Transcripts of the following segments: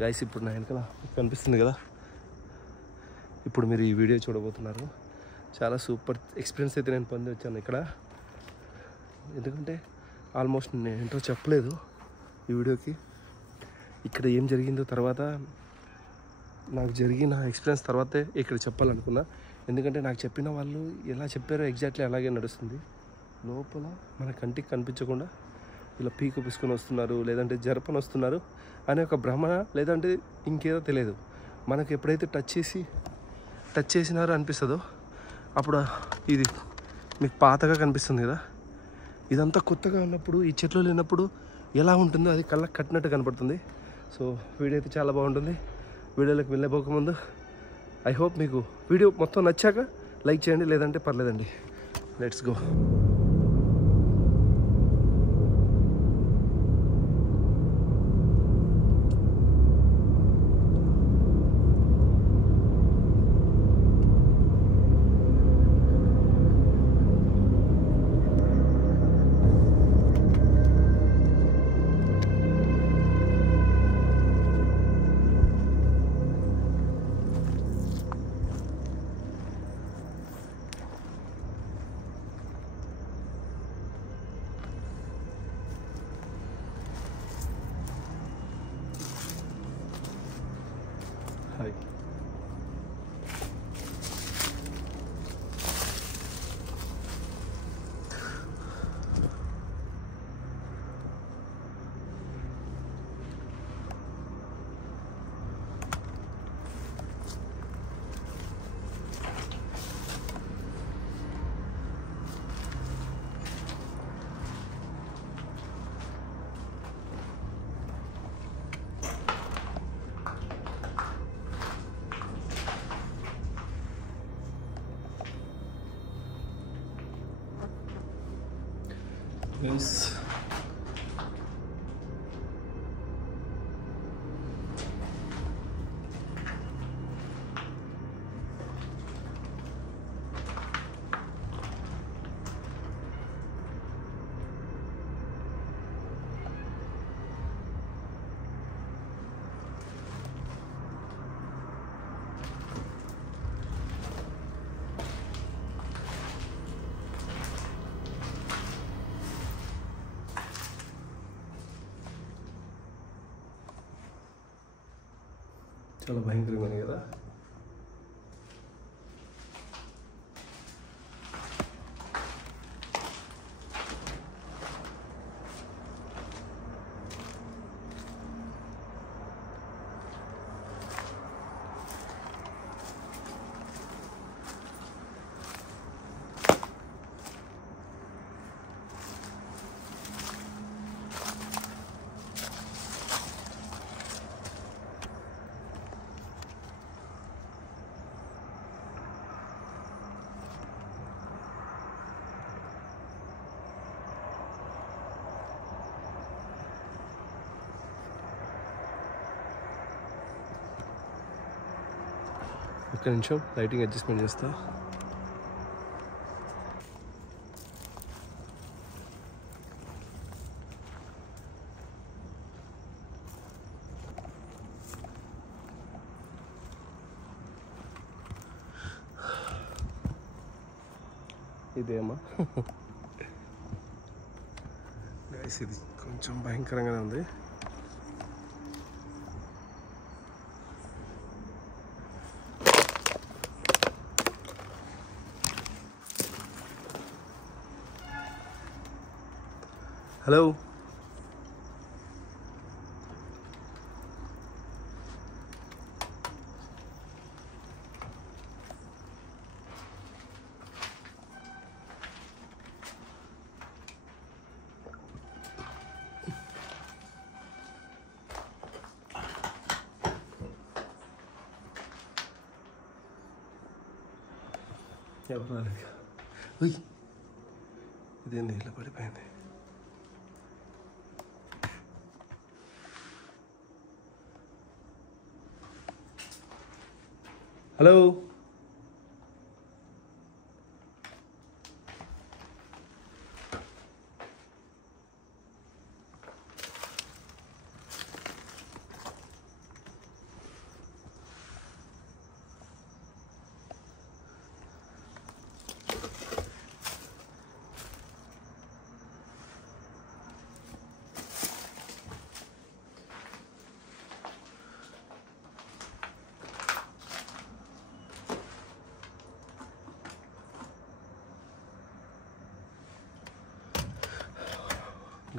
Guys ఇప్పుడు నా వెనకాల కనిపిస్తుంది కదా, ఇప్పుడు మీరు ఈ వీడియో చూడబోతున్నారు. చాలా సూపర్ ఎక్స్పీరియన్స్ అయితే నేను పొంది వచ్చాను ఇక్కడ. ఎందుకంటే ఆల్మోస్ట్ నేను ఏంటో చెప్పలేదు ఈ వీడియోకి. ఇక్కడ ఏం జరిగిందో తర్వాత నాకు జరిగిన ఎక్స్పీరియన్స్ తర్వాతే ఇక్కడ చెప్పాలనుకున్నా. ఎందుకంటే నాకు చెప్పిన వాళ్ళు ఎలా చెప్పారో ఎగ్జాక్ట్లీ అలాగే నడుస్తుంది. లోపల మన కంటికి కనిపించకుండా ఇలా పీకు పిసుకొని వస్తున్నారు, లేదంటే జరపని వస్తున్నారు అనే ఒక భ్రమణ, లేదంటే ఇంకేదో తెలియదు. మనకు ఎప్పుడైతే టచ్ చేసినారో అనిపిస్తుందో అప్పుడు ఇది మీకు పాతగా కనిపిస్తుంది కదా. ఇదంతా కొత్తగా ఉన్నప్పుడు, ఈ చెట్లు లేనప్పుడు ఎలా ఉంటుందో అది కళ్ళకి కట్టినట్టు కనపడుతుంది. సో వీడియో అయితే చాలా బాగుంటుంది. వీడియోలోకి వెళ్ళబోకముందు ఐ హోప్ మీకు వీడియో మొత్తం నచ్చాక లైక్ చేయండి, లేదంటే పర్లేదండి. Let's go. హాయ్. Yes. చాలా భయంకరమైన కదా. ఒక్క నిమిషం లైటింగ్ అడ్జస్ట్మెంట్ చేస్తా. ఇదేమా గైస్, ఇది కొంచెం భయంకరంగానే ఉంది. హలో, ఎవరు రాలేదు. ఇదేంది ఇలా పడిపోయింది. హలో,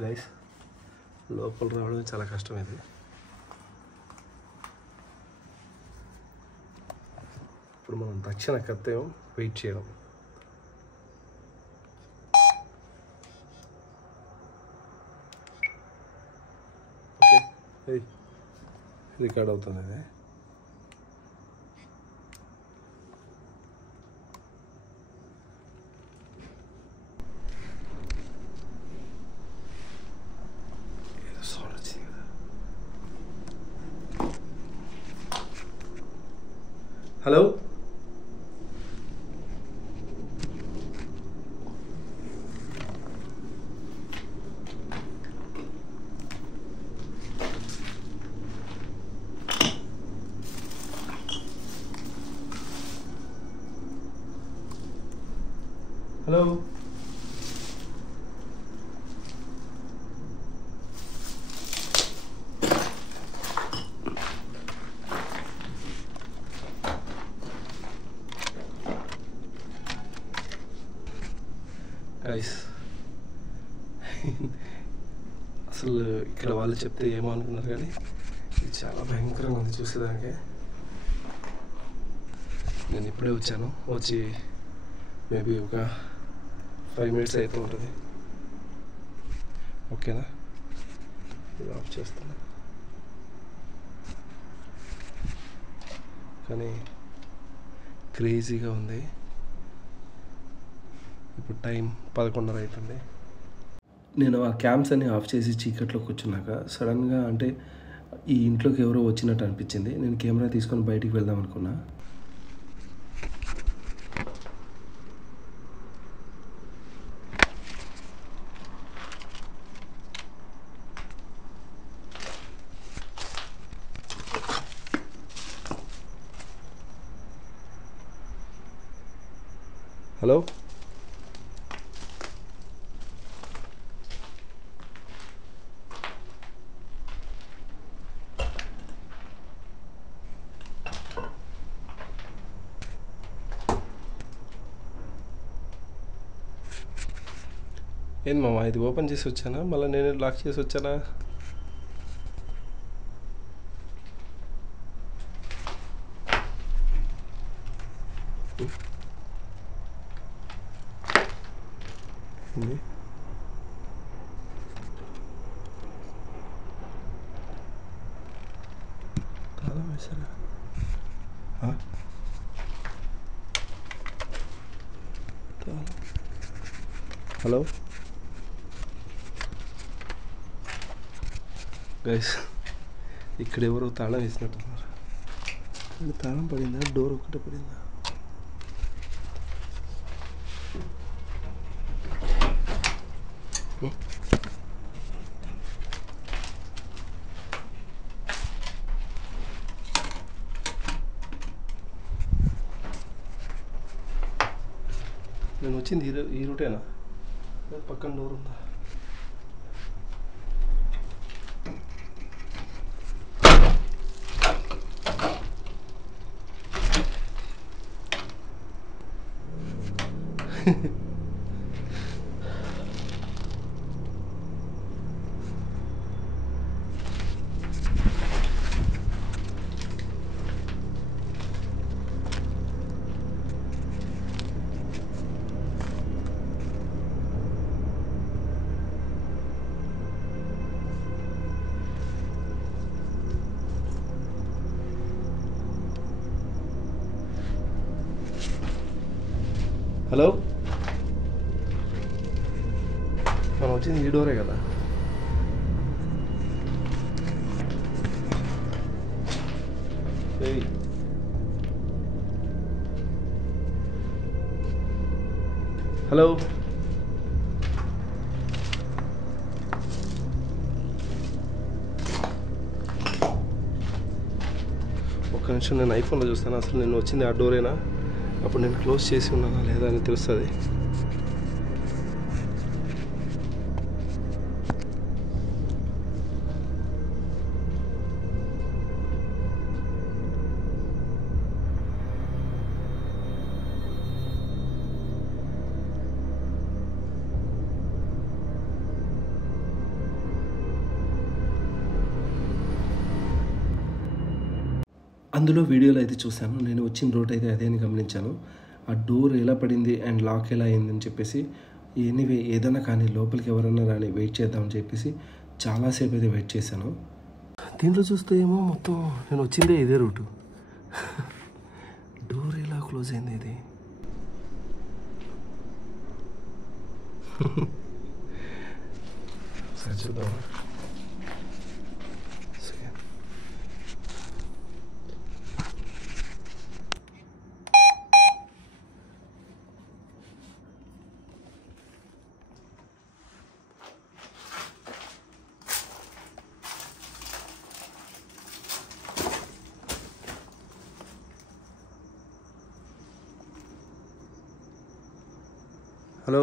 గైస్ లోపల రావడం చాలా కష్టం ఇది. ఇప్పుడు మనం తక్షణ కర్తవ్యం వెయిట్ చేయడం. ఓకే రికార్డ్ అవుతుంది అది. హలో హలో గైస్ అసలు ఇక్కడ వాళ్ళు చెప్తే ఏమో అనుకున్నారు కానీ ఇది చాలా భయంకరంగా ఉంది చూసేదానికి. నేను ఇప్పుడే వచ్చాను, వచ్చి మేబీ ఒక 5 minutes అయితే ఉంటుంది. ఓకేనా, ఇది ఆఫ్ చేస్తాను. కానీ క్రేజీగా ఉంది. ఇప్పుడు టైం 11:30 అవుతుంది. నేను ఆ క్యామ్స్ అన్ని ఆఫ్ చేసి చీకట్లో కూర్చున్నాక సడన్గా అంటే ఈ ఇంట్లోకి ఎవరో వచ్చినట్టు అనిపించింది. నేను కెమెరా తీసుకొని బయటికి వెళ్దాం అనుకున్నా. హలో ఏంది మామ, ఇది ఓపెన్ చేసి వచ్చానా మళ్ళీ నేను లాక్ చేసి వచ్చానా? తాళం వేసారా? హలో గైస్, ఇక్కడ ఎవరో తాళం వేసినట్టున్నారు. తాళం పడిందా? డోర్ ఒక్కటే పడిందా? నేను వచ్చింది ఈ రూటేనా? పక్కన డోర్ ఉందా? హలో, మనం వచ్చింది ఈ డోరే కదా? హలో, ఒక్క నిమిషం, నేను ఐఫోన్లో చూస్తాను. అసలు నేను వచ్చింది ఆ డోరేనా? అప్పుడు నేను క్లోజ్ చేసి ఉన్నానా లేదా అని తెలుస్తుంది. అందులో వీడియోలో అయితే చూశాను, నేను వచ్చిన రోడ్ అయితే అదే అని గమనించాను. ఆ డోర్ ఎలా పడింది అండ్ లాక్ ఎలా అయిందని చెప్పేసి ఎనీవే ఏదైనా కానీ లోపలికి ఎవరన్నా రాని వెయిట్ చేద్దామని చెప్పేసి చాలాసేపు అయితే వెయిట్ చేశాను. దీంట్లో చూస్తే ఏమో మొత్తం నేను వచ్చిందే ఇదే రూటు. డోర్ ఎలా క్లోజ్ అయింది ఇది? సరే చూద్దాం. హలో,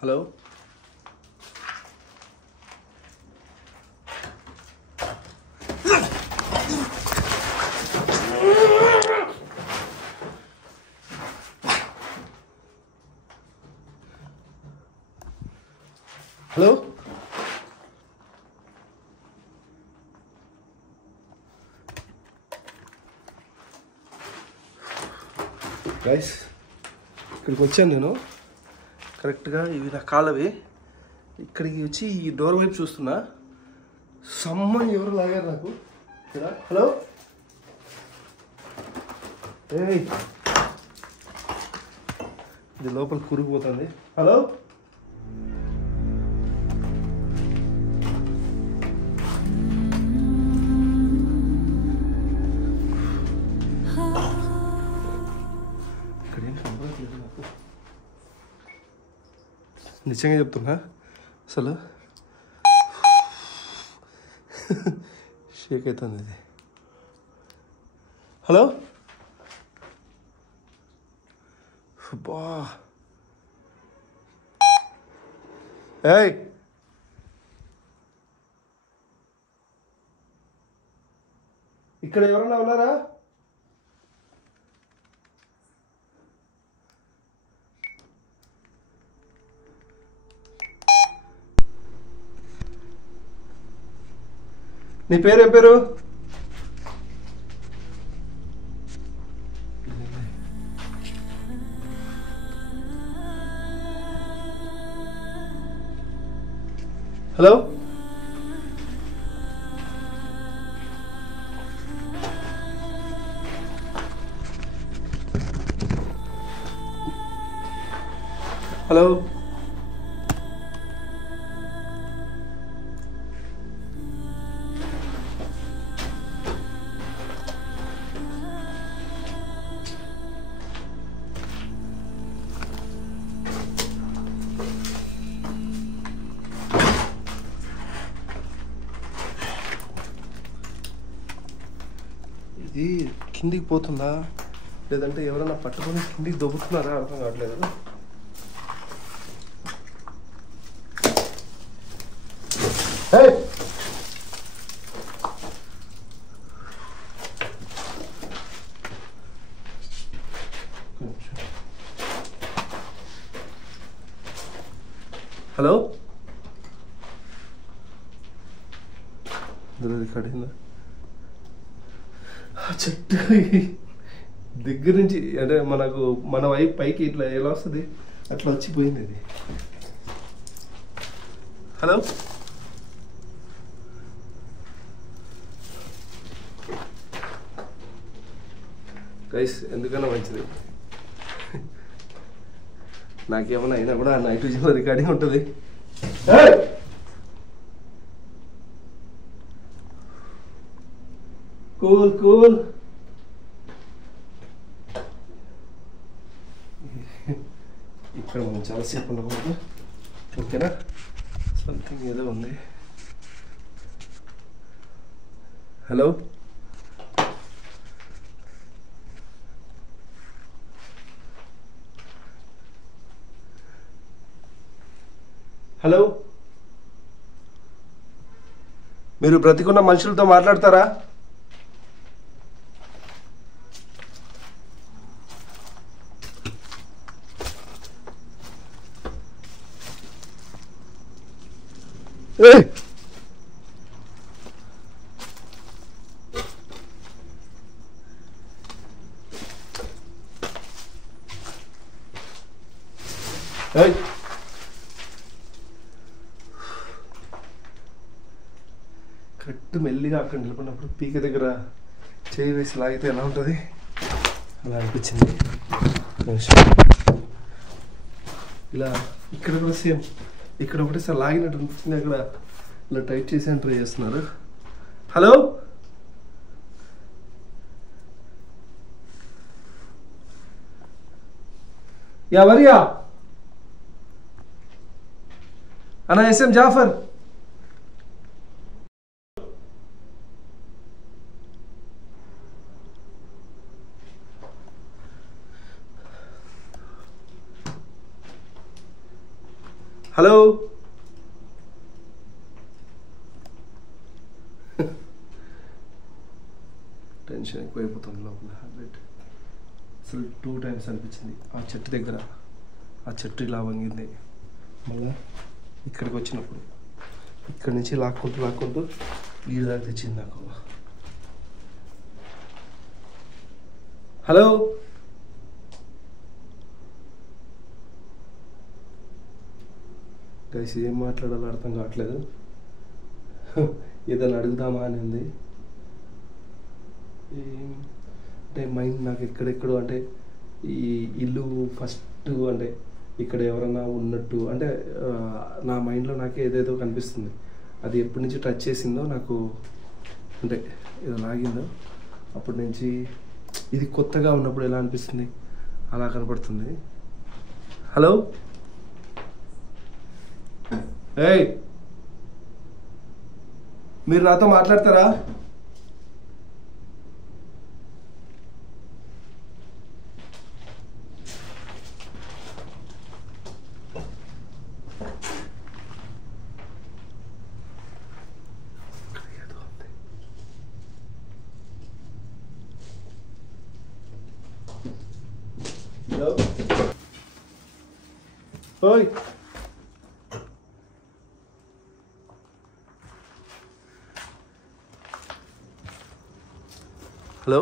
హలో, హలో, గైస్ ఇక్కడికి వచ్చాను నేను. కరెక్ట్గా ఇవి నా కాళ్ళవి. ఇక్కడికి వచ్చి ఈ డోర్ వైపు చూస్తున్నా, సమ్మని ఎవరు లాగారు నాకు. హలో, ఏయ్ ఇది లోపల కూరుకుపోతుంది. హలో, నిజంగా చెప్తున్నా, అసలు షేక్ అవుతుంది ఇది. హలో, బా ఏయ్ ఇక్కడ ఎవరన్నా ఉన్నారా? నీ పేరు ఏం పేరు? హలో, హలో, ఇది కిందికి పోతుందా లేదంటే ఎవరైనా పట్టుకొని కిందికి దొబ్బుతున్నారా అర్థం కావట్లేదు. హలో, కడిందా చెట్టు దగ్గర నుంచి, అంటే మనకు మన వైపు పైకి ఇట్లా ఎలా వస్తుంది అట్లా వచ్చిపోయింది అది. హలో, గైస్ ఎందుకన్నా మంచిది, నాకేమన్నా అయినా కూడా నైట్ విజన్లో రికార్డింగ్ ఉంటుంది. Cool cool. ఇక్కడ మనం చాలాసేపు ఉన్నాము. ఓకేనా, సంథింగ్ ఏదో ఉంది. హలో, హలో, మీరు బ్రతికున్న మనుషులతో మాట్లాడతారా? కరెక్ట్ మెల్లిగా అక్కడ నిలబడినప్పుడు పీక దగ్గర చేయి వేసి లాగితే ఎలా ఉంటుంది అలా అనిపించింది. ఇలా ఇక్కడ కూడా సేమ్, ఇక్కడ ఒకటేసారి లాగినట్టు అనిపిస్తుంది, అక్కడ ఇలా టైట్ చేసి ట్రై చేస్తున్నారు. హలో ఎవరియా అన్నా? ఎస్ఎం జాఫర్. హలో టెన్షన్ ఎక్కువైపోతుంది లోపల. హార్ట్ అసలు 2 times అనిపించింది. ఆ చెట్టు దగ్గర ఆ చెట్టు ఇలా వంగింది, మళ్ళీ ఇక్కడికి వచ్చినప్పుడు ఇక్కడి నుంచి లాక్కుంటూ ఈ దాకా తెచ్చింది నాకు. హలో గైస్, ఏం మాట్లాడాలో అర్థం కావట్లేదు. ఏదైనా అడుగుదామా అని ఉంది. అంటే మైండ్ నాకు ఎక్కడెక్కడో, అంటే ఈ ఇల్లు ఫస్ట్, అంటే ఇక్కడ ఎవరన్నా ఉన్నట్టు, అంటే నా మైండ్లో నాకే ఏదేదో కనిపిస్తుంది. అది ఎప్పటి నుంచి టచ్ చేసిందో నాకు, అంటే ఏదో లాగిందో అప్పటి నుంచి. ఇది కొత్తగా ఉన్నప్పుడు ఎలా అనిపిస్తుంది అలా కనపడుతుంది. హలో ఏయ్, మీరు నాతో మాట్లాడతారా? హలో ఓయ్, హలో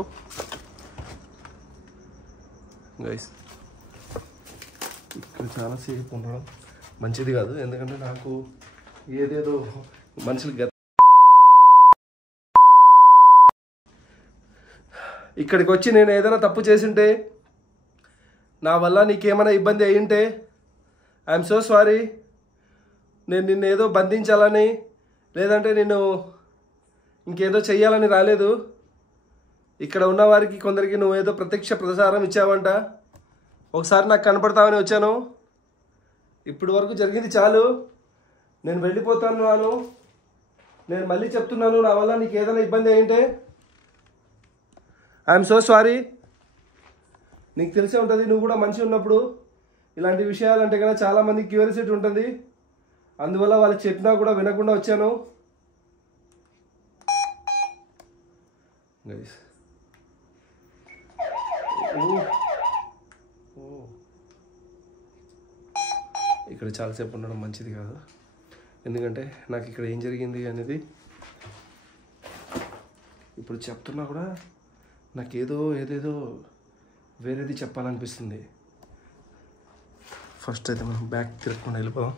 గైస్, ఇక్కడ చాలాసేపు ఉండడం మంచిది కాదు. ఎందుకంటే నాకు ఏదేదో మనుషులు ఇక్కడికి వచ్చి నేను ఏదైనా తప్పు చేసింటే, నా వల్ల నీకేమైనా ఇబ్బంది అయ్యింటే ఐఎమ్ సో సారీ. నేను నిన్ను ఏదో బంధించాలని, లేదంటే నిన్ను ఇంకేదో చెయ్యాలని రాలేదు. ఇక్కడ ఉన్న వారికి కొందరికి నువ్వేదో ప్రత్యక్ష ప్రసారం ఇచ్చావంట. ఒకసారి నాకు కనపడతావని వచ్చాను. ఇప్పటి వరకు జరిగింది చాలు, నేను వెళ్ళిపోతాను. నేను మళ్ళీ చెప్తున్నాను, నా వల్ల నీకు ఏదైనా ఇబ్బంది అయ్యింటే ఐఎమ్ సో సారీ. నీకు తెలిసే ఉంటుంది, నువ్వు కూడా మనిషి ఉన్నప్పుడు ఇలాంటి విషయాలంటే కదా చాలామందికి క్యూరియాసిటీ ఉంటుంది. అందువల్ల వాళ్ళకి చెప్పినా కూడా వినకుండా వచ్చాను. గైస్, ఇక్కడ చాలాసేపు ఉండడం మంచిది కాదు. ఎందుకంటే నాకు ఇక్కడ ఏం జరిగింది అనేది ఇప్పుడు చెప్తున్నా కూడా నాకు ఏదేదో వేరేది చెప్పాలనిపిస్తుంది. ఫస్ట్ అయితే మనం బ్యాక్ తిరగకుండా వెళ్ళిపోదాం.